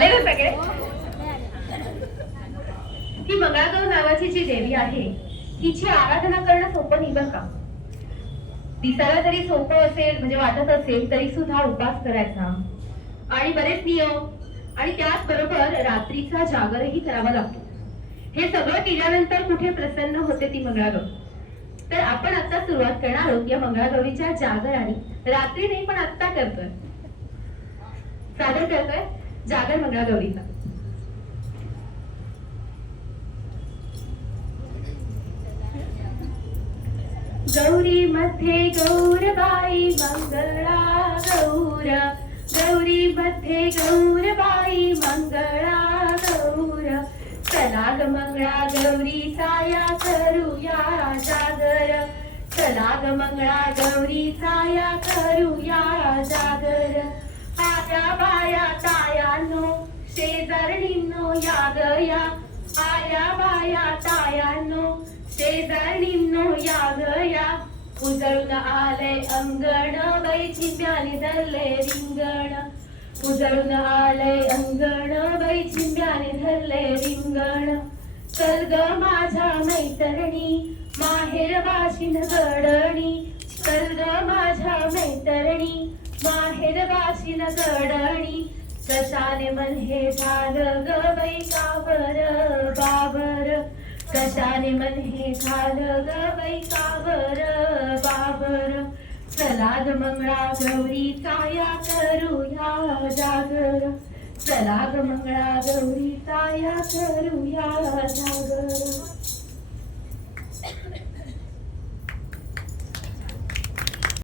आले ना सगळे? ही मंगळागौर नावाची जी देवी आहे तिची आराधना करणं सोपं नाही बरं का. दिसायला जरी सोपं असेल म्हणजे वाटत असेल तरी सुद्धा उपास करायचा आणि बरेच नियम आणि त्याचबरोबर रात्रीचा जागरही करावा लागतो. हे सगळं केल्यानंतर कुठे प्रसन्न होते ती मंगळागौर. तर आपण आता सुरुवात करणार आहोत या मंगळागौरीच्या जागराने. रात्री नाही पण आत्ता करतोय, सादर करतोय जागर मंगळागौरीचा. गौरी मध्ये गौरबाई मंगळा गौर, गौरी मध्ये गौरबाई मंगळा गौर. चला ग मंगळा गौरीचा या करूया जागर, चला ग मंगळा गौरीचा या करूया जागर. आया बाया तायांनो शेजारणींनो या गया, आया बाया तायांनो शेजारणींनो या गया. उजळून आले अंगण बाई चिंब्याने धरले रिंगण, उजळून आले अंगण बाई चिंब्याने धरले रिंगण. चल ग माझ्या मैतरणी माहेर वाशिन गडणी, चल ग माझ्या मैतरणी माहेर वाशिन गडणी. कशाने मन हे झालं ग बाई काबर बाबर, कशाने मन हे झालं ग बाई काबर बाबर. चला ग मंगळा गौरीचा या करूया जागर, चला ग मंगळा गौरीचा या करूया जागर.